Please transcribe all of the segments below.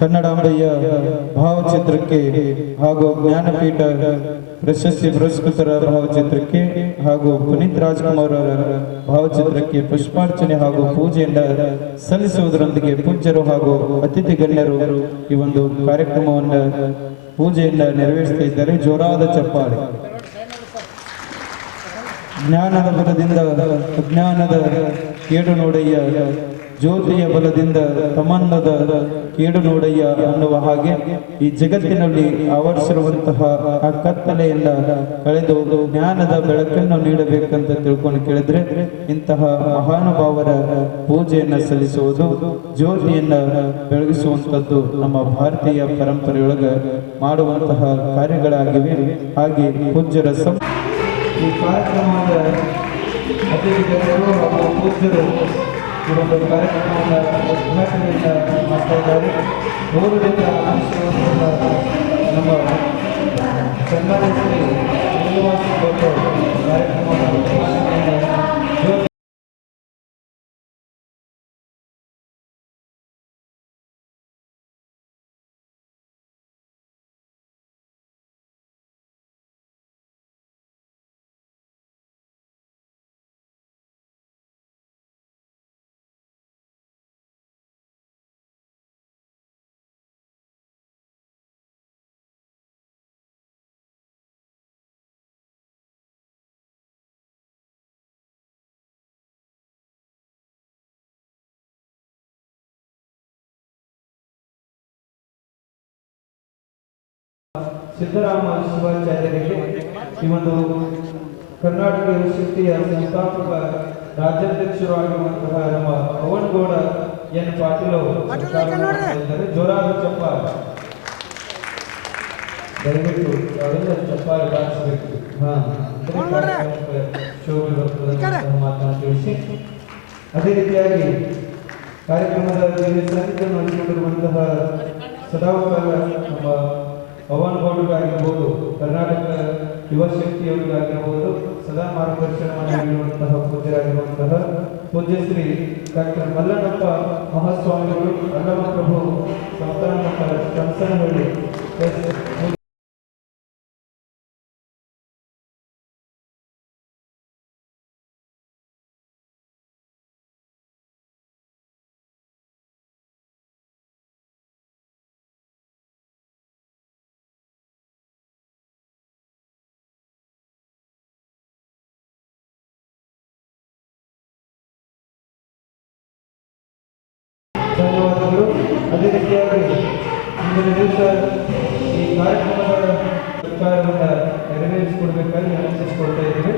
ಕನ್ನಡಾಂಬೆಯ ಭಾವಚಿತ್ರಕ್ಕೆ ಹಾಗೂ ಜ್ಞಾನಪೀಠ ಪ್ರಶಸ್ತಿ ಪುರಸ್ಕೃತರ ಭಾವಚಿತ್ರಕ್ಕೆ ಹಾಗೂ ಪುನೀತ್ ರಾಜ್ಕುಮಾರ್ ಅವರ ಭಾವಚಿತ್ರಕ್ಕೆ ಪುಷ್ಪಾರ್ಚನೆ ಹಾಗೂ ಪೂಜೆಯಿಂದ ಸಲ್ಲಿಸುವುದರೊಂದಿಗೆ ಪೂಜ್ಯರು ಹಾಗೂ ಅತಿಥಿ ಗಣ್ಯರು ಈ ಒಂದು ಕಾರ್ಯಕ್ರಮವನ್ನು ಪೂಜೆಯಿಂದ ನೆರವೇರಿಸ್ತಾ ಜೋರಾದ ಚಪ್ಪಾಳೆ. ಜ್ಞಾನದ ಬಲದಿಂದ ಅಜ್ಞಾನದ ಕೇಡು ನೋಡಯ್ಯ ಜ್ಯೋತಿಯ ಬಲದಿಂದ ತಮನ್ನದ ಕೇಡು ನೋಡಯ್ಯ ಅನ್ನುವ ಹಾಗೆ ಈ ಜಗತ್ತಿನಲ್ಲಿ ಆವರಿಸಿರುವಂತಹ ಆ ಕತ್ತಲೆಯಿಂದ ಕಳೆದು ಜ್ಞಾನದ ಬೆಳಕನ್ನು ನೀಡಬೇಕಂತ ತಿಳ್ಕೊಂಡು ಕೇಳಿದ್ರೆ ಇಂತಹ ಮಹಾನುಭಾವರ ಪೂಜೆಯನ್ನ ಸಲ್ಲಿಸುವುದು, ಜ್ಯೋತಿಯನ್ನ ಬೆಳಗಿಸುವಂತದ್ದು ನಮ್ಮ ಭಾರತೀಯ ಪರಂಪರೆಯೊಳಗ ಮಾಡುವಂತಹ ಕಾರ್ಯಗಳಾಗಿವೆ. ಹಾಗೆ ಪೂಜ್ಯರ ಸಂ ಈ ಕಾರ್ಯಕ್ರಮದ ಅತಿಥಿಗಳು ಹಾಗೂ ಪೂಜ್ಯರು ಒಂದು ಕಾರ್ಯಕ್ರಮವನ್ನು ಉದ್ಘಾಟನೆಯಿಂದ ಮಾಡ್ತಾ ಇದ್ದಾರೆ ಗೌರವದಿಂದ ಆಶೀರ್ವಾದದಿಂದ ನಮ್ಮ ಕಾರ್ಯಕ್ರಮ ಶ್ರೀ ಸಿದ್ದರಾಮ ಶಿವಾಚಾರ್ಯರಿಗೆ ಈ ಒಂದು ಕರ್ನಾಟಕ ಶಕ್ತಿಯ ಸಂಸ್ಥಾಪಕ ರಾಜ್ಯಾಧ್ಯಕ್ಷರು ಆಗಿರುವಂತಹ ನಮ್ಮ ಪವನ್ಗೌಡ ಎನ್ ಪಾಟೀಲ್ ಅವರು. ಜೋರಾದ ಚಪ್ಪಾಳೆ. ದಯವಿಟ್ಟು ಅವರಿಂದ ಚಪ್ಪಾಳೆ ಬಾರಿಸಬೇಕು. ತಿಳಿಸಿ ಅದೇ ರೀತಿಯಾಗಿ ಕಾರ್ಯಕ್ರಮದ ಮೇಲೆ ನಡೆಸಿಕೊಂಡಿರುವಂತಹ ಸದಾವಕಾಲ ನಮ್ಮ ಪವನ್ ಗೌಡರಾಗಿರ್ಬೋದು ಕರ್ನಾಟಕ ಯುವ ಶಕ್ತಿಯವರಿಗಾಗಿರ್ಬೋದು ಸದಾ ಮಾರ್ಗದರ್ಶನ ನೀಡುವಂತಹ ಪೂಜ್ಯರಾಗಿರುವಂತಹ ಪೂಜ್ಯಶ್ರೀ ಡಾಕ್ಟರ್ ಮಲ್ಲಣ್ಣಪ್ಪ ಮಹಾಸ್ವಾಮಿಗಳು ಪ್ರಭು ಸಂಸ್ಥಾನ ಮಟ್ಟ ಧನ್ಯವಾದಗಳು. ಅದೇ ರೀತಿಯಾಗಿ ಇಂದಿನ ದಿವಸ ಈ ಕಾರ್ಯಕ್ರಮದ ಸರ್ಕಾರವನ್ನು ನೆರವೇರಿಸಿಕೊಡ್ಬೇಕಾಗಿ ಇದ್ದೇವೆ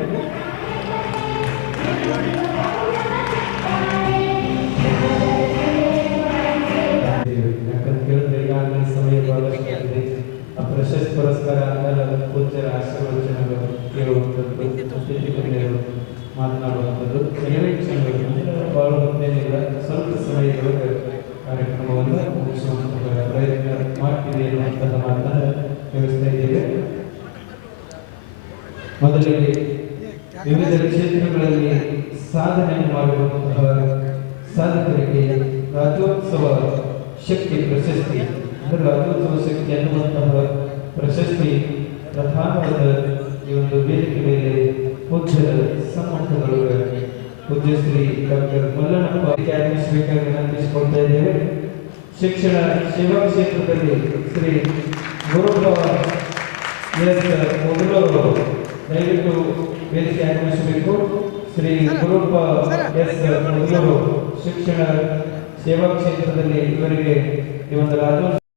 ಯಾಕಂತ ಕೇಳಿದ್ರೆ ಸಮಯ ಆ ಪ್ರಶಸ್ತಿ ಪುರಸ್ಕಾರ ಮಾತನಾಡುವಂಥದ್ದು ಬಹಳ ಸ್ವಲ್ಪ ಕಾರ್ಯಕ್ರಮವನ್ನು ಮುಗಿಸುವಂತಹ ಪ್ರಯತ್ನ ಮಾಡ್ತೀವಿ ಅನ್ನುವಂತಹ ಮಾತನ್ನು ತಿಳಿಸ್ತಾ ಇದ್ದೇವೆ. ಮೊದಲಿಗೆ ವಿವಿಧ ಕ್ಷೇತ್ರಗಳಲ್ಲಿ ಸಾಧನೆ ಮಾಡಿರುವಂತಹ ಸಾಧಕರಿಗೆ ರಾಜ್ಯೋತ್ಸವ ಶಕ್ತಿ ಪ್ರಶಸ್ತಿ, ಅಂದರೆ ರಾಜ್ಯೋತ್ಸವ ಶಕ್ತಿ ಅನ್ನುವಂತಹ ಪ್ರಶಸ್ತಿ ಪ್ರಧಾನವಾದ ಈ ಒಂದು ವೇದಿಕೆ ಮೇಲೆ ಪೂಜ್ಯರ ಸಮ್ಮುಖದೊಳಗೆ ಪೂಜ್ಯ ಶ್ರೀ ಡಾಕ್ಟರ್ ಮಲ್ಲಣ್ಣಪ್ಪ ಆಗಮಿಸಬೇಕಾಗಿ ವಿನಂತಿಸಿಕೊಳ್ತಾ ಇದ್ದೇವೆ. ಶಿಕ್ಷಣ ಸೇವಾ ಕ್ಷೇತ್ರದಲ್ಲಿ ಶ್ರೀ ಗುರುಪ್ಪ ಎಸ್ ಮೊದಲು ದಯವಿಟ್ಟು ವೇದಿಕೆ ಆಗಮಿಸಬೇಕು. ಶ್ರೀ ಗುರುಪ್ಪ ಎಸ್ ಮೊದಲು ಶಿಕ್ಷಣ ಸೇವಾ ಕ್ಷೇತ್ರದಲ್ಲಿ ಇವರಿಗೆ ಈ ಒಂದು ರಾಜ್ಯೋತ್ಸವ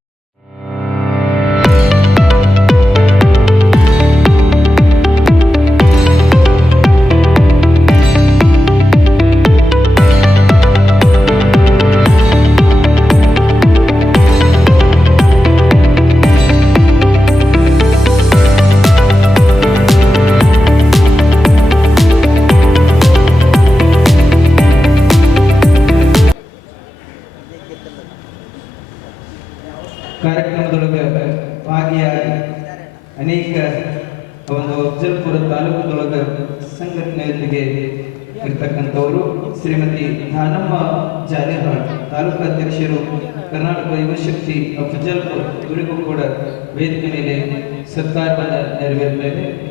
ಯುವಶಕ್ತಿ ಫಜಲ್ಪುರ್ ಇವರಿಗೂ ಕೂಡ ವೇದಿಕೆ ಮೇಲೆ ಸತ್ಕಾರವನ್ನು ನೆರವೇರಲಿದೆ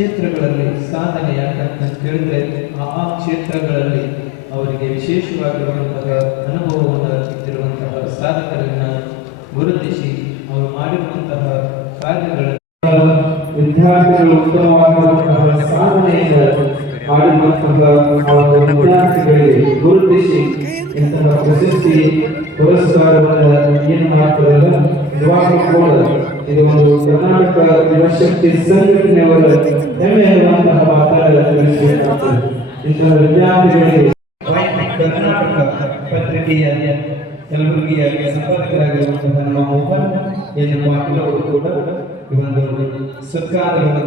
ಕ್ಷೇತ್ರಗಳಲ್ಲಿ ಸಾಧನೆ ಯಾಕಂತ ಕೇಳಿದ್ರೆ ಆ ಆ ಕ್ಷೇತ್ರಗಳಲ್ಲಿ ಅವರಿಗೆ ವಿಶೇಷವಾಗಿರುವಂತಹ ಅನುಭವವನ್ನು ಇಟ್ಟಿರುವಂತಹ ಸಾಧಕರನ್ನು ಗುರುತಿಸಿ ಅವರು ಮಾಡಿರುವಂತಹ ಕಾರ್ಯಗಳನ್ನು ವಿದ್ಯಾರ್ಥಿಗಳು ಉತ್ತಮವಾಗಿರುವಂತಹ ಸಾಧನೆಯಿಂದ ಮಾಡಿರುವಂತಹ ವಿದ್ಯಾರ್ಥಿಗಳಿಗೆ ಗುರುತಿಸಿ ಇಂತಹ ಪ್ರಶಸ್ತಿ, ಪುರಸ್ಕಾರವನ್ನು ಏನು ಮಾಡ್ತಾರಲ್ಲ ಕೂಡ ಇದು ಒಂದು ಕರ್ನಾಟಕ ಯುವಶಕ್ತಿ ಸಂಘಟನೆಯವರ ಹೆಮ್ಮೆ ಇರುವಂತಹ ಮಾತನ್ನ ತಿಳಿಸಬೇಕಾಗ್ತದೆ ಇಂತಹ ವಿದ್ಯಾರ್ಥಿಗಳಿಗೆ ಕರ್ನಾಟಕ ಪತ್ರಿಕೆಯ ಕಲಬುರಗಿಯ ಸಂಪಾದಕರಾಗಿರುವಂತಹ ನಮ್ಮ ಮೋಹನ್ ಎನ್ನು ಪಾಟೀಲ್ ಕೂಡ ಈ ಒಂದು ಸರ್ಕಾರವನ್ನು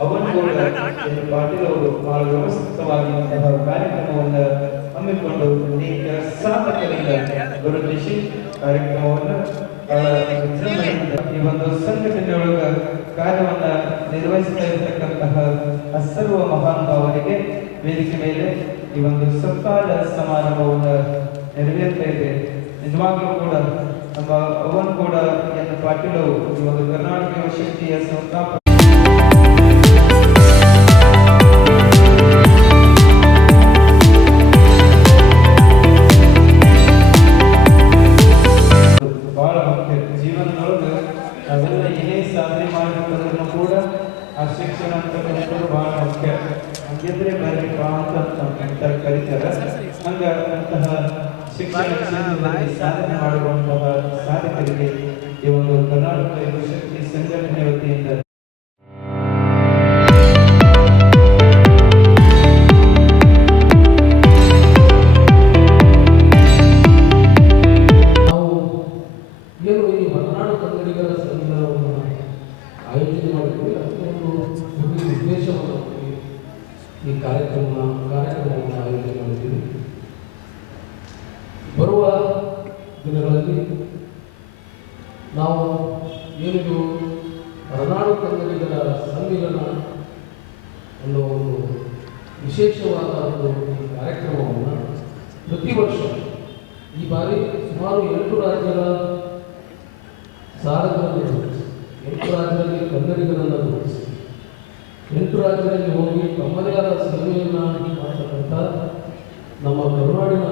ಅವನು ಕೂಡ ಎನ್ ಪಾಟೀಲ್ ಅವರು ಬಹಳ ವ್ಯವಸ್ಥಿತವಾಗಿರುವಂತಹ ಕಾರ್ಯಕ್ರಮವನ್ನು ಹಮ್ಮಿಕೊಂಡು ಅನೇಕ ಸಾಧಕರಿಂದ ಗುರುತಿಸಿ ವಿಜೃಂಭಣೆಯಿಂದ ಈ ಒಂದು ಸಂಘಟನೆಯೊಳಗ ಕಾರ್ಯವನ್ನ ನಿರ್ವಹಿಸ್ತಾ ಇರತಕ್ಕಂತಹ ಅಸರ್ವ ಸರ್ವ ಮಹಾನುಭಾವರಿಗೆ ವೇದಿಕೆ ಮೇಲೆ ಈ ಒಂದು ಸತ್ಕಾರ ಸಮಾರಂಭವನ್ನು ನೆರವೇರ್ತಾ ಇದೆ. ನಿಜವಾಗ್ಲೂ ಕೂಡ ನಮ್ಮ ಅವನ್ ಕೂಡ ಎನ್ ಪಾಟೀಲ್ ಈ ಒಂದು ಕರ್ನಾಟಕ ಶಕ್ತಿಯ ಸಂಸ್ಥಾಪಕ ಶಿಕ್ಷಣ ಅಂತಕ್ಕಂಥದ್ದು ಬಹಳ ಮುಖ್ಯ. ಹಂಗಿದ್ರೆ ಬರ್ರಿ ಬಾ ಅಂತ ಅಂತ ಕರೀತಾರೆ. ಹಂಗ ಅಂತಹ ಶಿಕ್ಷಣ ಸಾಧನೆ ಮಾಡುವಂತಹ ಸಾಧಕರಿಗೆ ಈ ಒಂದು ಕರ್ನಾಟಕ ಶಕ್ತಿ ಸಂಘಟನೆ ವತಿಯಿಂದ ವಿಶೇಷವಾದ ಒಂದು ಕಾರ್ಯಕ್ರಮವನ್ನು ಪ್ರತಿ ವರ್ಷ ಈ ಬಾರಿ ಸುಮಾರು ಎಂಟು ರಾಜ್ಯಗಳ ಸಾಧಕರನ್ನು ಎಂಟು ರಾಜ್ಯದಲ್ಲಿ ಕನ್ನಡಿಗರನ್ನು ಗುರುತಿಸಿ ಎಂಟು ರಾಜ್ಯದಲ್ಲಿ ಹೋಗಿ ತಮ್ಮದೇ ಆದ ಸೇವೆಯನ್ನು ಮಾಡ್ತಕ್ಕಂಥ ನಮ್ಮ ಕರುನಾಡಿನ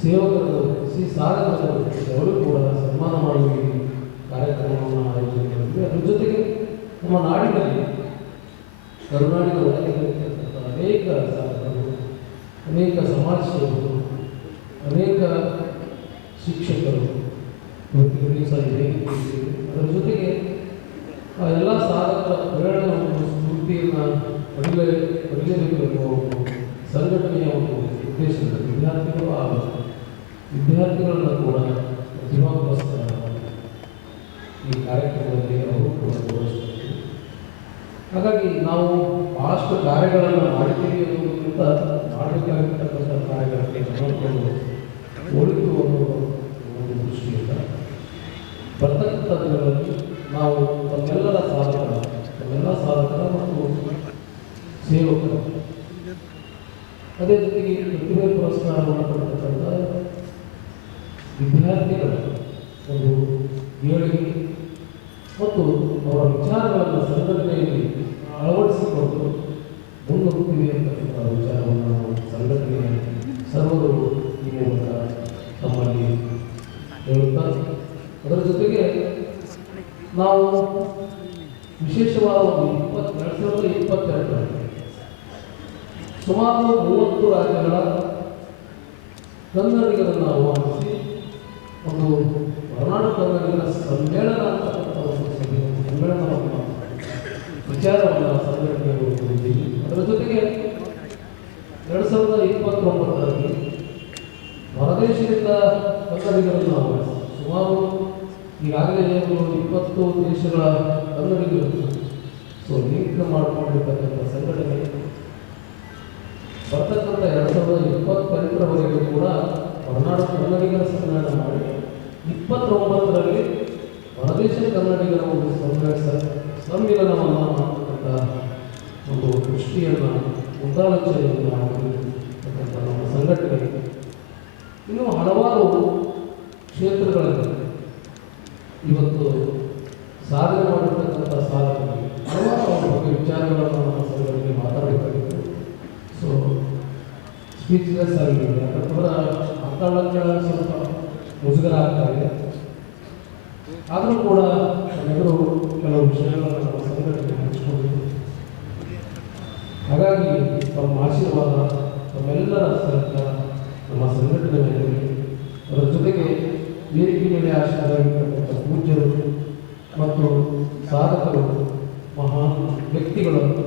ಸೇವಕರನ್ನು ಗುರುತಿಸಿ ಸಾಧಕರನ್ನು ಗುರುತಿಸಿ ಅವರು ಕೂಡ ಸನ್ಮಾನ ಮಾಡುವ ಕಾರ್ಯಕ್ರಮವನ್ನು ಆಯೋಜನೆ ಮಾಡಿದ್ವಿ ಅದ್ರ ಜೊತೆಗೆ ನಮ್ಮ ನಾಡಿನಲ್ಲಿ ಕರುನಾಡಿನ ಒಳಗೆ ಇರತಕ್ಕಂಥ ಅನೇಕ ಸಾಧಕರು ಅನೇಕ ಸಮಾಜ ಸೇವಕರು ಅನೇಕ ಶಿಕ್ಷಕರು ಅದರ ಜೊತೆಗೆ ಆ ಎಲ್ಲ ಸಾಧಕರ ಪ್ರೇರಣೆ ಒಂದು ಸ್ಫೂರ್ತಿಯನ್ನು ಪಡೆಯಲೇ ಪಡೆಯಲೇಬೇಕು ಒಂದು ಸಂಘಟನೆಯ ಒಂದು ಉದ್ದೇಶದ ವಿದ್ಯಾರ್ಥಿಗಳು ಆ ವಿದ್ಯಾರ್ಥಿಗಳನ್ನು ಕೂಡ ಪ್ರತಿಭಾ ಪುರಸ್ಕಾರ ಈ ಕಾರ್ಯಕ್ರಮದಲ್ಲಿ ಅವರು ಕೂಡ ಗೌರವಿಸಬೇಕು ಹಾಗಾಗಿ ನಾವು ಭಾಳಷ್ಟು ಕಾರ್ಯಗಳನ್ನು ಮಾಡ್ತೀವಿ ಅನ್ನೋದಕ್ಕಿಂತ ಮಾಡಬೇಕಾಗಿರ್ತಕ್ಕಂಥ ಕಾರ್ಯಗಳಲ್ಲಿ ನೋಡಿಕೊಂಡು ಒಳಿತು ಅನ್ನೋ ಒಂದು ದೃಷ್ಟಿಯಿಂದ. ಬರ್ತಕ್ಕಂಥ ದಿನಗಳಲ್ಲಿ ನಾವು ತಮ್ಮೆಲ್ಲರ ಸಾಧಕ, ತಮ್ಮೆಲ್ಲ ಸಾಧಕರ ಮತ್ತು ಸೇವಕರ. ಅದೇ ಜೊತೆಗೆ ಪ್ರತಿಭೆ ಪುರಸ್ಕಾರವನ್ನು ಪಡೆತಕ್ಕಂಥ ವಿದ್ಯಾರ್ಥಿಗಳ ಒಂದು ಏಳಿಗೆ ಮತ್ತು ಅವರ ವಿಚಾರಗಳನ್ನು ವಿಚಾರವನ್ನು ಸಂಘಟನೆಗಳು ಹೊಂದಿದ್ದೀವಿ ಅದರ ಜೊತೆಗೆ ಎರಡು ಸಾವಿರದ ಇಪ್ಪತ್ತೊಂಬತ್ತರಲ್ಲಿ ಹೊರದೇಶದಿಂದ ಕನ್ನಡಿಗರನ್ನು ನಾವು ಸುಮಾರು ಈಗಾಗಲೇ ಒಂದು ಇಪ್ಪತ್ತು ದೇಶಗಳ ಕನ್ನಡಿಗರು ಸೊ ಲಿಂಕ್ ಮಾಡಿಕೊಂಡಿರ್ತಕ್ಕಂಥ ಸಂಘಟನೆ ಬರ್ತಕ್ಕಂಥ ಎರಡು ಸಾವಿರದ ಇಪ್ಪತ್ತೆಂಟರವರೆಗೂ ಕೂಡ ಹೊರನಾಡು ಕನ್ನಡಿಗರ ಸಂಗ್ರಹಣ ಮಾಡಿ ಇಪ್ಪತ್ತೊಂಬತ್ತರಲ್ಲಿ ಹೊರದೇಶದ ಕನ್ನಡಿಗರ ಒಂದು ಸಮ್ಮೇಳ ಸಮ್ಮಿಲನವನ್ನು ಮಾಡತಕ್ಕಂಥ ಒಂದು ದೃಷ್ಟಿಯನ್ನು ಮುಂದಾಲೋಚನೆಯನ್ನು ಮಾಡಿರ್ತಕ್ಕಂಥ ನಮ್ಮ ಸಂಘಟನೆ. ಇನ್ನು ಹಲವಾರು ಕ್ಷೇತ್ರಗಳಲ್ಲಿ ಇವತ್ತು ಸಾಧನೆ ಮಾಡಿರ್ತಕ್ಕಂಥ ಸಾಧಕರಿಗೆ ಹಲವಾರು ಅವ್ರ ಬಗ್ಗೆ ವಿಚಾರಗಳನ್ನು ನಮ್ಮ ಸಂಘಟನೆ ಮಾತಾಡಬೇಕಾಗಿತ್ತು. ಸೊ ಸ್ಪೀಚ್ಲೆಸ್ ಆಗಿದೆ ಯಾಕಂತಂದ್ರೆ ಮಾತಾಡೋಕ್ಕೆ ಸ್ವಲ್ಪ ಮುಜುಗರ ಆಗ್ತಾ ಇದೆ. ಆದರೂ ಕೂಡ ನಮ್ಮೆಲ್ಲರೂ ಹಾಗಾಗಿ ತಮ್ಮ ಆಶೀರ್ವಾದ ತಮ್ಮೆಲ್ಲರ ಸಹಕಾರ, ನಮ್ಮ ಸಂಘಟನೆ ಮೇಲೆ. ಅದರ ಜೊತೆಗೆ ವೇದಿಕೆ ಮೇಲೆ ಆಶೀರ್ವಾದ ಪೂಜ್ಯರು ಮತ್ತು ಸಾಧಕರು, ಮಹಾನ್ ವ್ಯಕ್ತಿಗಳನ್ನು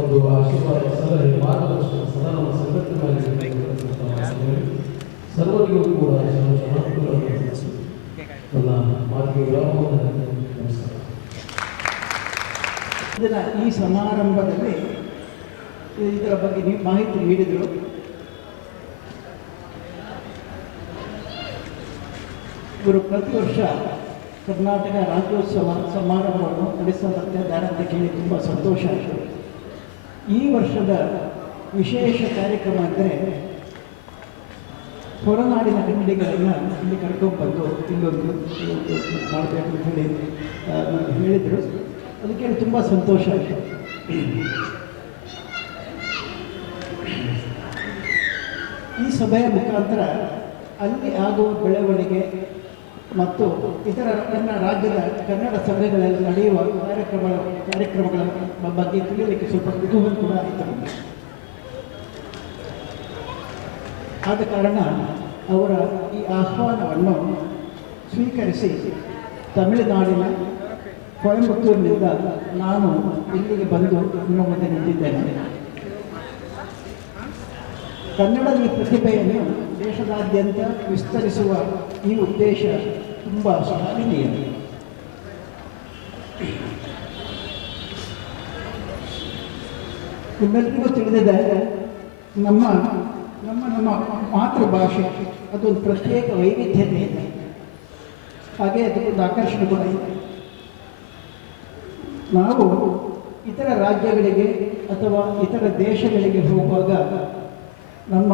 ಒಂದು ಆಶೀರ್ವಾದ ಸಲಹೆ ಮಾರ್ಗದರ್ಶನ ಸದಾ ನಮ್ಮ ಸಂಘಟನೆ ಮೇಲೆ ಇರತಕ್ಕಂಥ ಮಾತುಗಳು. ಸರ್ವರಿಗೂ ಕೂಡ ಶರಣಾರ್ಥಿಗಳನ್ನು ತಿಳಿಸಿ ನನ್ನ ಮಾತಿಗೆ ವಿರಾಮವನ್ನು ನೀಡುತ್ತೇನೆ. ನಮಸ್ಕಾರ ಇದನ್ನ ಈ ಸಮಾರಂಭದಲ್ಲಿ ಇದರ ಬಗ್ಗೆ ನೀವು ಮಾಹಿತಿ ನೀಡಿದರು. ಇವರು ಪ್ರತಿ ವರ್ಷ ಕರ್ನಾಟಕ ರಾಜ್ಯೋತ್ಸವ ಸಮಾರಂಭವನ್ನು ನಡೆಸಲಿದ್ದಾರೆ ಅಂತ ಕೇಳಿ ತುಂಬ ಸಂತೋಷ ಆಯಿತು. ಈ ವರ್ಷದ ವಿಶೇಷ ಕಾರ್ಯಕ್ರಮ ಅಂದರೆ ಹೊರನಾಡಿನ ಕನ್ನಡಿಗರನ್ನು ಇಲ್ಲಿ ಕರ್ಕೊಂಡ್ಬಂದು ಇಲ್ಲೊಂದು ಮಾಡಬೇಕು ಅಂತ ಹೇಳಿ ಹೇಳಿದರು. ಅದಕ್ಕೆ ತುಂಬ ಸಂತೋಷ ಆಯಿತು ಈ ಸಭೆಯ ಮುಖಾಂತರ ಅಲ್ಲಿ ಆಗುವ ಬೆಳವಣಿಗೆ ಮತ್ತು ಇತರ ನನ್ನ ರಾಜ್ಯದ ಕನ್ನಡ ಸಭೆಗಳಲ್ಲಿ ನಡೆಯುವ ಕಾರ್ಯಕ್ರಮ ಕಾರ್ಯಕ್ರಮಗಳ ಬಗ್ಗೆ ತಿಳಿಯಲಿಕ್ಕೆ ಸ್ವಲ್ಪ ಕುತೂಹಲ ಕೂಡ ಆಯಿತು. ಆದ ಕಾರಣ ಅವರ ಈ ಆಹ್ವಾನವನ್ನು ಸ್ವೀಕರಿಸಿ ತಮಿಳುನಾಡಿನ ಕೊಯಂಬತ್ತೂರಿನಿಂದ ನಾನು ಇಲ್ಲಿಗೆ ಬಂದು ನಿಮ್ಮ ಮುಂದೆ ನಿಂತಿದ್ದೇನೆ. ಕನ್ನಡದ ಪ್ರತಿಭೆಯನ್ನು ದೇಶದಾದ್ಯಂತ ವಿಸ್ತರಿಸುವ ಈ ಉದ್ದೇಶ ತುಂಬ ಶ್ಲಾಘನೀಯ ನಿಮ್ಮೆಲ್ಲರಿಗೂ ತಿಳಿದಿದೆ, ನಮ್ಮ ನಮ್ಮ ನಮ್ಮ ಮಾತೃಭಾಷೆ ಅದೊಂದು ಪ್ರತ್ಯೇಕ ವೈವಿಧ್ಯತೆ ಇದೆ. ಹಾಗೆ ಅದಕ್ಕೊಂದು ಆಕರ್ಷಣೆ ಕೂಡ ಇದೆ. ನಾವು ಇತರ ರಾಜ್ಯಗಳಿಗೆ ಅಥವಾ ಇತರ ದೇಶಗಳಿಗೆ ಹೋಗುವಾಗ ನಮ್ಮ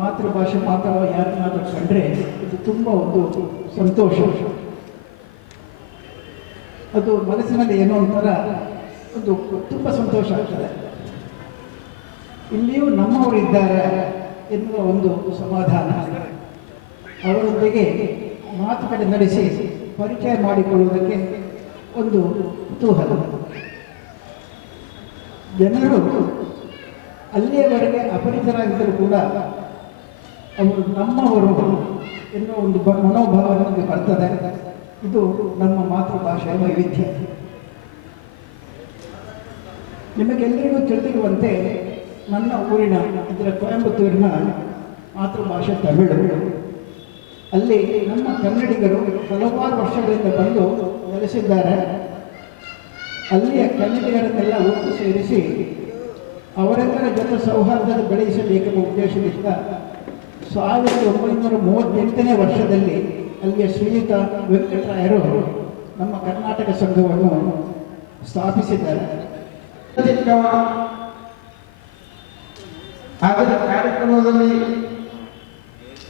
ಮಾತೃಭಾಷೆ ಮಾತಾಡುವ ಯಾರನ್ನಾದರೂ ಕಂಡ್ರೆ ಇದು ತುಂಬ ಒಂದು ಸಂತೋಷ. ಅದು ಮನಸ್ಸಿನಲ್ಲಿ ಏನೋ ಒಂಥರ ಒಂದು ತುಂಬ ಸಂತೋಷ ಆಗ್ತದೆ. ಇಲ್ಲಿಯೂ ನಮ್ಮವರು ಇದ್ದಾರೆ ಎನ್ನುವ ಒಂದು ಸಮಾಧಾನ. ಅವರೊಂದಿಗೆ ಮಾತುಕತೆ ನಡೆಸಿ ಪರಿಚಯ ಮಾಡಿಕೊಳ್ಳುವುದಕ್ಕೆ ಒಂದು ಕುತೂಹಲ. ಜನರು ಅಲ್ಲಿಯವರೆಗೆ ಅಪರಿಚರಾಗಿದ್ದರೂ ಕೂಡ ಅವರು ನಮ್ಮವರು ಎನ್ನುವ ಒಂದು ಮನೋಭಾವ ನಮಗೆ ಬರ್ತದೆ. ಇದು ನಮ್ಮ ಮಾತೃಭಾಷೆಯ ವೈವಿಧ್ಯ. ನಿಮಗೆಲ್ಲರಿಗೂ ತಿಳಿದಿರುವಂತೆ ನನ್ನ ಊರಿನ ಅಂದರೆ ಕೊಯಂಬತ್ತೂರಿನ ಮಾತೃಭಾಷೆ ತಮಿಳು. ಅಲ್ಲಿ ನಮ್ಮ ಕನ್ನಡಿಗರು ಹಲವಾರು ವರ್ಷಗಳಿಂದ ಬಂದು ನೆಲೆಸಿದ್ದಾರೆ. ಅಲ್ಲಿಯ ಕನ್ನಡಿಗರನ್ನೆಲ್ಲ ಒಟ್ಟು ಸೇರಿಸಿ ಅವರೆಲ್ಲರ ಜೊತೆ ಸೌಹಾರ್ದ ಬೆಳೆಸಬೇಕೆಂಬ ಉದ್ದೇಶದಿಂದ ಸಾವಿರದ ಒಂಬೈನೂರ ಮೂವತ್ತೆಂಟನೇ ವರ್ಷದಲ್ಲಿ ಅಲ್ಲಿಯ ಶ್ರೀಯುತ ವೆಂಕಟರಾಯರು ನಮ್ಮ ಕರ್ನಾಟಕ ಸಂಘವನ್ನು ಸ್ಥಾಪಿಸಿದ್ದಾರೆ. ಆಗದ ಕಾರ್ಯಕ್ರಮದಲ್ಲಿ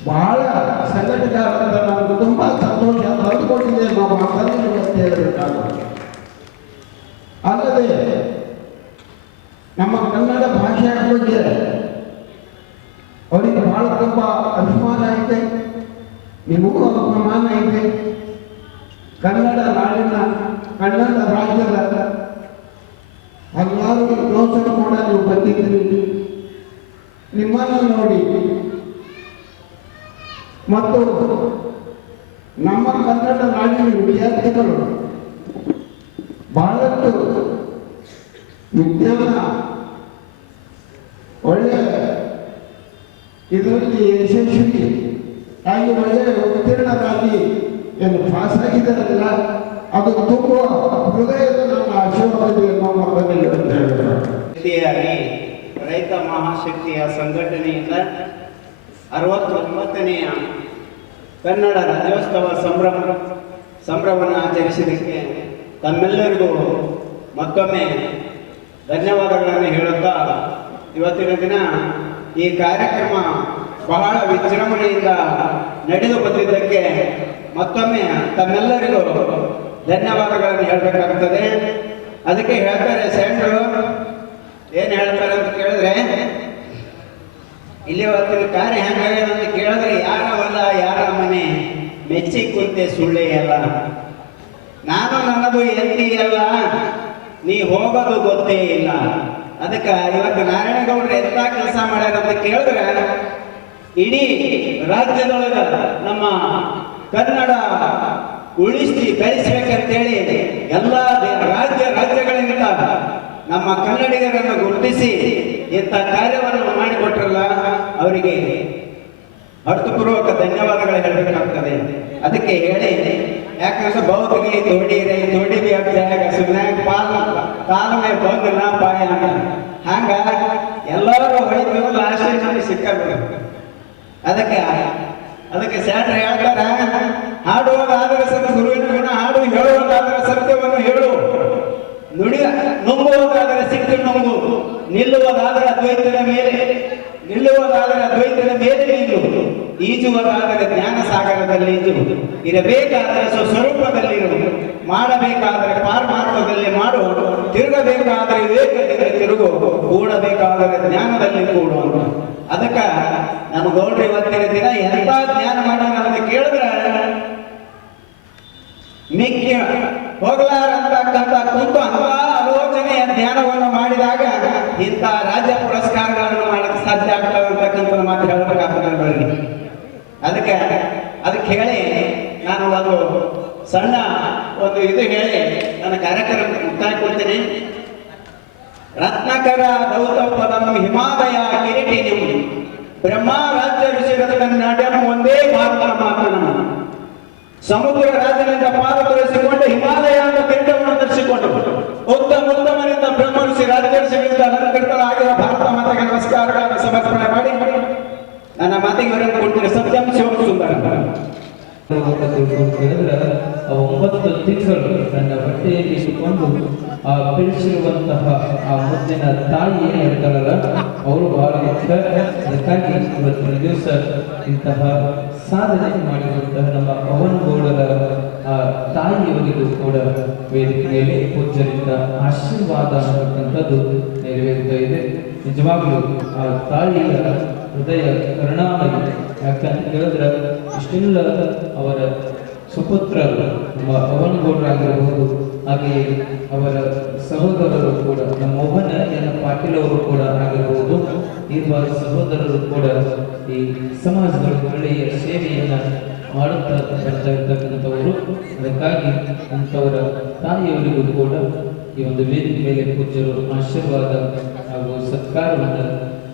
ಬಹಳ ಸಂಘಟಿತ ತುಂಬ ಸಂತೋಷ ತಂದುಕೊಟ್ಟಿದೆ ನಾವು ಮಾತನ್ನು ಅಂತ ಹೇಳಬೇಕಾಗುತ್ತೆ ಅಲ್ಲದೆ ನಮ್ಮ ಕನ್ನಡ ಭಾಷೆಯ ಬಗ್ಗೆ ಅವರಿಗೆ ಬಹಳ ತುಂಬ ಅಭಿಮಾನ ಇದೆ ನಿಮಗೂ ಅಭಿಮಾನ ಇದೆ. ಕನ್ನಡ ನಾಡಿನ, ಕನ್ನಡ ರಾಜ್ಯದ ಹಲವಾರು ಯೋಚನೆ ಕೂಡ ನೀವು ಬಂದಿದ್ದೀರಿ. ನಿಮ್ಮನ್ನು ನೋಡಿ ಮತ್ತು ನಮ್ಮ ಕನ್ನಡ ನಾಡಿನ ವಿದ್ಯಾರ್ಥಿಗಳು ಬಹಳಷ್ಟು ವಿಜ್ಞಾನ. ಒಳ್ಳೆ. ಇದರಲ್ಲಿ ಯಶಸ್ವಿ ಆಗಿ ಒಳ್ಳೆ ಉತ್ತೀರ್ಣರಾಗಿ ಏನು ಪಾಸ್ ಆಗಿದ್ದಾರಲ್ಲ ಅದು ತುಂಬ ಹೃದಯದ ನಮ್ಮ ಆಶೀರ್ವಾದವನ್ನು ಮಕ್ಕಳಲ್ಲಿ ರೈತ ಮಹಾಶಕ್ತಿಯ ಸಂಘಟನೆಯಿಂದ ಅರವತ್ತೊಂಬತ್ತನೆಯ ಕನ್ನಡ ರಾಜ್ಯೋತ್ಸವ ಸಂಭ್ರಮ ಸಂಭ್ರಮವನ್ನು ಆಚರಿಸಿದ್ದಕ್ಕೆ ತಮ್ಮೆಲ್ಲರಿಗೂ ಮತ್ತೊಮ್ಮೆ ಧನ್ಯವಾದಗಳನ್ನು ಹೇಳುತ್ತಾ ಇವತ್ತಿನ ದಿನ ಈ ಕಾರ್ಯಕ್ರಮ ಬಹಳ ವಿಜೃಂಭಣೆಯಿಂದ ನಡೆದು ಬಂದಿದ್ದಕ್ಕೆ ಮತ್ತೊಮ್ಮೆ ತಮ್ಮೆಲ್ಲರಿಗೂ ಧನ್ಯವಾದಗಳನ್ನು ಹೇಳಬೇಕಾಗ್ತದೆ. ಅದಕ್ಕೆ ಹೇಳ್ತಾರೆ ಸೆಂಟ್ರು ಏನು ಹೇಳ್ತಾರೆ ಅಂತ ಕೇಳಿದ್ರೆ, ಇಲ್ಲಿ ಇವತ್ತಿನ ಕಾರ್ಯ ಹೆಂಗಾಗಿದೆ ಅಂತ ಕೇಳಿದ್ರೆ, ಯಾರ ಹೊಲ, ಯಾರ ಮನೆ ಮೆಚ್ಚಿ ಕುಂತೆ ಸುಳ್ಳೆ ಅಲ್ಲ ನಾನು ನನ್ನದು ಎಲ್ಲಿ ಅಲ್ಲ ನೀ ಹೋಗೋದು ಗೊತ್ತೇ ಇಲ್ಲ. ಅದಕ್ಕೆ ಇವತ್ತು ನಾರಾಯಣಗೌಡರು ಎಂತ ಕೆಲಸ ಮಾಡ್ಯಾರ ಅಂತ ಕೇಳಿದ್ರೆ, ಇಡೀ ರಾಜ್ಯದೊಳಗ ನಮ್ಮ ಕನ್ನಡ ಉಳಿಸಿ ಬೆಳೆಸ್ಬೇಕಂತೇಳಿ ಎಲ್ಲ ರಾಜ್ಯ ರಾಜ್ಯಗಳಿಂದ ನಮ್ಮ ಕನ್ನಡಿಗರನ್ನು ಗುರುತಿಸಿ ಇಂಥ ಕಾರ್ಯವನ್ನು ಮಾಡಿಕೊಟ್ರಲ್ಲ, ಅವರಿಗೆ ಅರ್ಥಪೂರ್ವಕ ಧನ್ಯವಾದಗಳು ಹೇಳಬೇಕಾಗ್ತದೆ. ಅದಕ್ಕೆ ಹೇಳಿ ಯಾಕಂದ್ರೆ ಬೌದ್ಧಿಗೆ ತೋಡಿರೆ ತೋಡಿಗೆ ಜಾಗ ಸುಮ್ಮನೆ ಪಾಲ್ ತಾಳ್ಮೆ ಬಂದಿಲ್ಲ ನಾ ಅಂತ ಹಂಗ ಎಲ್ಲರೂ ಹೊಯ್ತು ಲಾಸ್ಟ್ ನಮಗೆ ಸಿಕ್ಕಬೇಕು. ಅದಕ್ಕೆ ಅದಕ್ಕೆ ಸ್ಯಾಟ್ರ ಹೇಳ್ತಾರ ಹಾಡುವುದಾದರೆ ಸತ್ಯ ಗುರುವಿನ ಗುಣ ಹಾಡು ಹೇಳುವುದಾದರೆ ಸತ್ಯವನ್ನು ಹೇಳು. ನುಡಿ ನುಂಗುವುದಾದರೆ ಸಿಟ್ಟು ನುಂಗು. ನಿಲ್ಲುವುದಾದರೆ ಅದ್ವೈತದ ಮೇಲೆ ನಿಲ್ಲುವುದಾದರೆ ಅದ್ವೈತದ ಮೇಲೆ ನಿಲ್ಲು. ಈಜುವುದಾದರೆ ಜ್ಞಾನ ಸಾಗರದಲ್ಲಿ ಈಜು. ಇರಬೇಕಾದರೆ ಸ್ವಸ್ವರೂಪದಲ್ಲಿರು ಮಾಡಬೇಕಾದರೆ ಪಾರಮಾರ್ಥದಲ್ಲಿ ಮಾಡು, ತಿರುಗಬೇಕಾದರೆ ವಿವೇಕದಿಂದ ತಿರುಗು, ಕೂಡಬೇಕಾದರೆ ಜ್ಞಾನದಲ್ಲಿ ಕೂಡು ಅಂತ. ಅದಕ್ಕ ನಮ್ಮ ಗೌಡ್ರಿ ಇವತ್ತಿನ ದಿನ ಎಂತ ಜ್ಞಾನ ಅಂತ ಕೇಳಿದ್ರೆ ಮಿಕ್ಕಿ ಹೋಗ್ಲಾರಂತಕ್ಕಂಥ ಕುಂತು ಅಂತ ಆಲೋಚನೆಯ ಜ್ಞಾನವನ್ನು ಮಾಡಿದಾಗ ಇಂಥ ರಾಜ್ಯ ಪುರಸ್ಕಾರಗಳನ್ನು ಮಾಡಕ್ಕೆ ಸಾಧ್ಯ ಆಗ್ತದೆ ಅಂತಕ್ಕಂಥ ಮಾತು ಹೇಳ್ಬೇಕಾಗ್ತದೆ ಅದಕ್ಕೆ ಅದಕ್ಕೆ ಹೇಳಿ ಸಣ್ಣ ಒಂದು ಇದು ಹೇಳಿ, ನನ್ನ ಕಾರ್ಯಕ್ರಮ ಮುಕ್ತಾಯ ಕೊಡ್ತೀನಿ ರತ್ನಕರ ದೌತಪದಂ ಹಿಮಾಲಯ ಕಿರೀಟಿನಿಂ ಬ್ರಹ್ಮ ರಾಜ್ಯ ವಿಷಯದ ಕನ್ನಡಂ ಒಂದೇ ಭಾರತ ಮಾತನಂ. ಸಮುದ್ರ ರಾಜನಿಂದ ಪಾದ ತೋರಿಸಿಕೊಂಡು ಹಿಮಾಲಯ ಅಂತ ಕಿರೀಟವನ್ನು ಧರಿಸಿಕೊಂಡು ಉತ್ತಮ ಉತ್ತಮನಿಂದ ಬ್ರಹ್ಮ ಋಷಿ ರಾಜ್ಯ ಋಷಿಗಳಿಂದ ಅಲಂಕೃತರಾಗಿರುವ ಭಾರತ ಮಾತೆಗೆ ನಮಸ್ಕಾರಗಳನ್ನು ಸಮರ್ಪಣೆ ಮಾಡಿ. ನನ್ನ ಮಾತಿಗೆ ವಿವರಣೆ ಕೊಡ್ತೀನಿ ಸತ್ಯಂ ಶಿವಂ ಸುಂದರ. ಆ ಆ ಮುದ್ದಿನ ತಾಯಿ ಏನು ಹೇಳ್ತಾರಲ್ಲ ಅವರು ಬಹಳ ಅದಕ್ಕಾಗಿ ಇವತ್ತಿನ ದಿವಸ ಇಂತಹ ಸಾಧನೆ ಮಾಡಿರುವಂತಹ ನಮ್ಮ ಪವನ್ ಗೌಡರ, ಆ, ತಾಯಿಯವರಿಗೂ ಕೂಡ ವೇದಿಕೆ ಮೇಲೆ ಪೂಜ್ಯರಿಂದ ಆಶೀರ್ವಾದ ಅನ್ನತಕ್ಕಂಥದ್ದು ನೆರವೇರ್ತಾ ಇದೆ. ನಿಜವಾಗ್ಲೂ ಆ ತಾಯಿಯ ಹೃದಯ ಕರುಣಾಮಯಿ. ಯಾಕಂತ ಹೇಳಿದ್ರೆ, ಇಷ್ಟೆಲ್ಲ ಅವರ ಸುಪುತ್ರರು, ನಮ್ಮ ಪವನಗೌಡರಾಗಿರಬಹುದು ಹಾಗೆಯೇ ಅವರ ಸಹೋದರರು ಕೂಡ, ನಮ್ಮ ಎನ್ನ ಪಾಟೀಲ್ ಅವರು ಕೂಡ ಆಗಿರಬಹುದು ಇರುವ ಸಹೋದರರು ಕೂಡ ಈ ಸಮಾಜದ ಒಳ್ಳೆಯ ಸೇವೆಯನ್ನ ಮಾಡುತ್ತಾ ಬರ್ತಾ ಇರ್ತಕ್ಕಂಥವರು. ಅದಕ್ಕಾಗಿ ಅಂಥವರ ತಾಯಿಯವರಿಗೂ ಕೂಡ ಈ ಒಂದು ವೇದಿಕೆ ಮೇಲೆ ಪೂಜ್ಯರು ಆಶೀರ್ವಾದ ಹಾಗೂ ಸತ್ಕಾರವನ್ನು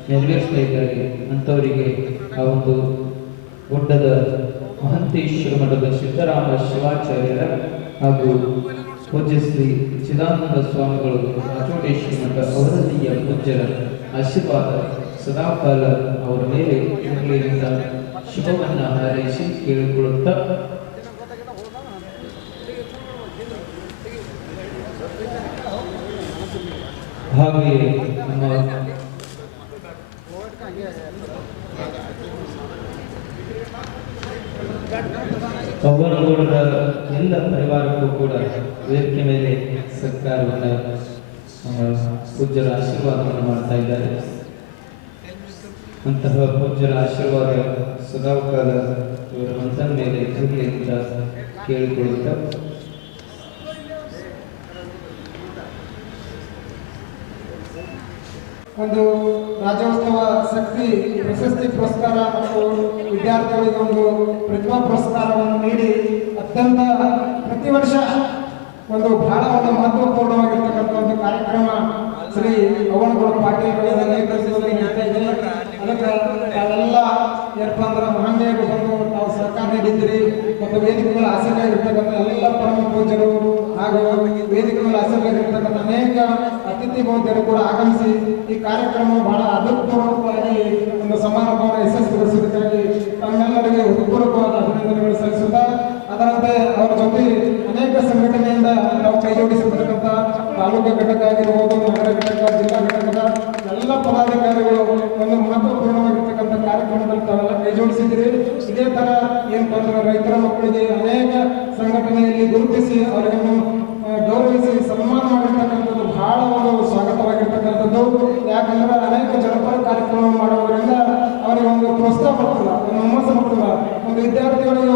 ನೆರವೇರಿಸ್ತಾ ಇದ್ದಾರೆ. ಅಂಥವರಿಗೆ ಆ ಒಂದು ಗುಡ್ಡದ ಮಹಂತೇಶ್ವರ ಮಠದ ಸಿದ್ದರಾಮ ಶಿವಾಚಾರ್ಯರ ಹಾಗೂ ಪೂಜ್ಯ ಶ್ರೀ ಚಿದಾನಂದ ಸ್ವಾಮಿಗಳು ರಾಜೋಟೇಶ್ವರ ಮಠ ಅವರಲ್ಲಿಯ ಪೂಜ್ಯರ ಆಶೀರ್ವಾದ ಸದಾಕಾಲ ಅವರ ಮೇಲೆ ಶುಭವನ್ನು ಶುಭವನ್ನ ಹಾರೈಸಿ ಕೇಳಿಕೊಳ್ಳುತ್ತಾ. ಹಾಗೆಯೇ ನಮ್ಮ ಪವನಗೌಡರ ಎಲ್ಲ ಪರಿವಾರಕ್ಕೂ ಕೂಡ ವೇದಿಕೆ ಮೇಲೆ ಸರ್ಕಾರವನ್ನು ಪೂಜ್ಯರ ಆಶೀರ್ವಾದವನ್ನು ಮಾಡ್ತಾ ಇದ್ದಾರೆ. ಅಂತಹ ಪೂಜ್ಯರ ಆಶೀರ್ವಾದ ಸದಾಕಾಲ ಇವರ ಮಂತನ ಮೇಲೆ ಇರಲಿ ಅಂತ ಕೇಳಿಕೊಳ್ಳುತ್ತಾ. ಒಂದು ರಾಜ್ಯೋತ್ಸವ ಶಕ್ತಿ, ಪ್ರಶಸ್ತಿ ಪುರಸ್ಕಾರ ಮತ್ತು ವಿದ್ಯಾರ್ಥಿಗಳಿಗೆ ಒಂದು ಪ್ರತಿಭಾ ಪುರಸ್ಕಾರವನ್ನು ನೀಡಿ ಅತ್ಯಂತ ಪ್ರತಿ ವರ್ಷ ಒಂದು ಬಹಳ ಒಂದು ಮಹತ್ವಪೂರ್ಣವಾಗಿರ್ತಕ್ಕಂಥ ಒಂದು ಕಾರ್ಯಕ್ರಮ ಶ್ರೀ ಅವನಗೌಡ ಪಾಟೀಲ್ ಜೋಡಿಸಿದ್ರಿ. ಇದೇ ತರ ಏನಪ್ಪ ಅಂದ್ರೆ ರೈತರ ಮಕ್ಕಳಿಗೆ ಅನೇಕ ಸಂಘಟನೆಯಲ್ಲಿ ಗುರುತಿಸಿ ಅವರನ್ನು ಗೌರವಿಸಿ ಸನ್ಮಾನ ಮಾಡಿರ್ತಕ್ಕಂಥದ್ದು ಬಹಳ ಒಂದು ಸ್ವಾಗತವಾಗಿರ್ತಕ್ಕಂಥದ್ದು. ಯಾಕಂದ್ರೆ ಅನೇಕ ಜನಪರ ಕಾರ್ಯಕ್ರಮ ಮಾಡೋದರಿಂದ ಅವರಿಗೆ ಒಂದು ಪ್ರೋತ್ಸಾಹ ಬರ್ತದೆ, ಒಂದು ಬರ್ತದೆ. ಒಂದು ವಿದ್ಯಾರ್ಥಿಗಳಿಗೆ